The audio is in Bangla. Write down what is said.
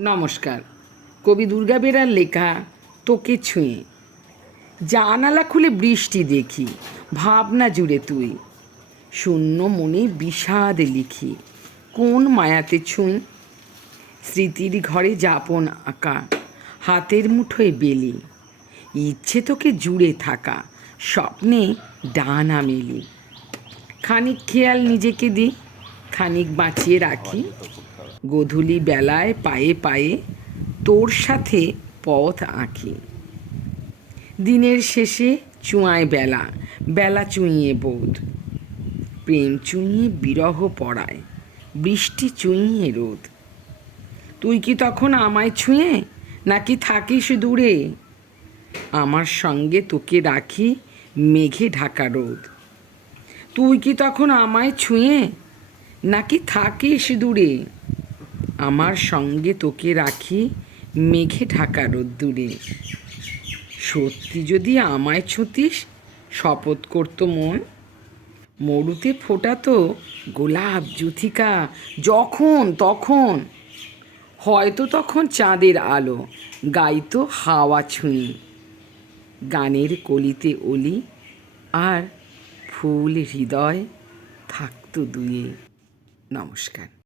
নমস্কার। কবি দুর্গা বেরার লেখা তোকে ছুঁয়ে। জানালা খুলে বৃষ্টি দেখি, ভাবনা জুড়ে তুই। শূন্য মনে বিষাদ লিখি, কোন মায়াতে ছুঁই। স্মৃতির ঘরে যাপন আঁকা, হাতের মুঠোয় বেলি। ইচ্ছে তোকে জুড়ে থাকা, স্বপ্নে ডানা মেলি। খানিক খেয়াল নিজেকে দিই, খানিক বাঁচিয়ে রাখি। গোধূলি বেলায় পায়ে পায়ে তোর সাথে পথ আঁকি। দিনের শেষে চুঁয়ায় বেলা, বেলা চুঁইয়ে বোধ। প্রেম চুঁইয়ে বিরহ পড়ায়, বৃষ্টি চুঁইয়ে রোদ। তুই কি তখন আমায় ছুঁয়ে, নাকি থাকিস দূরে? আমার সঙ্গে তোকে রাখি মেঘে ঢাকা রোদ। তুই কি তখন আমায় ছুঁয়ে, নাকি থাকিস দূরে? আমার সঙ্গে তোকে রাখি মেঘে ঢাকা রোদ্দুরে। সত্যি যদি আমায় ছুঁতিস, শপথ করতো মন। মরুতে ফোটাতো গোলাপ যুথিকা যখন তখন। হয়তো তখন চাঁদের আলো গাইতো হাওয়া ছুঁয়ে। গানের কলিতে অলি আর ফুল হৃদয় থাকতো দুয়ে। নমস্কার।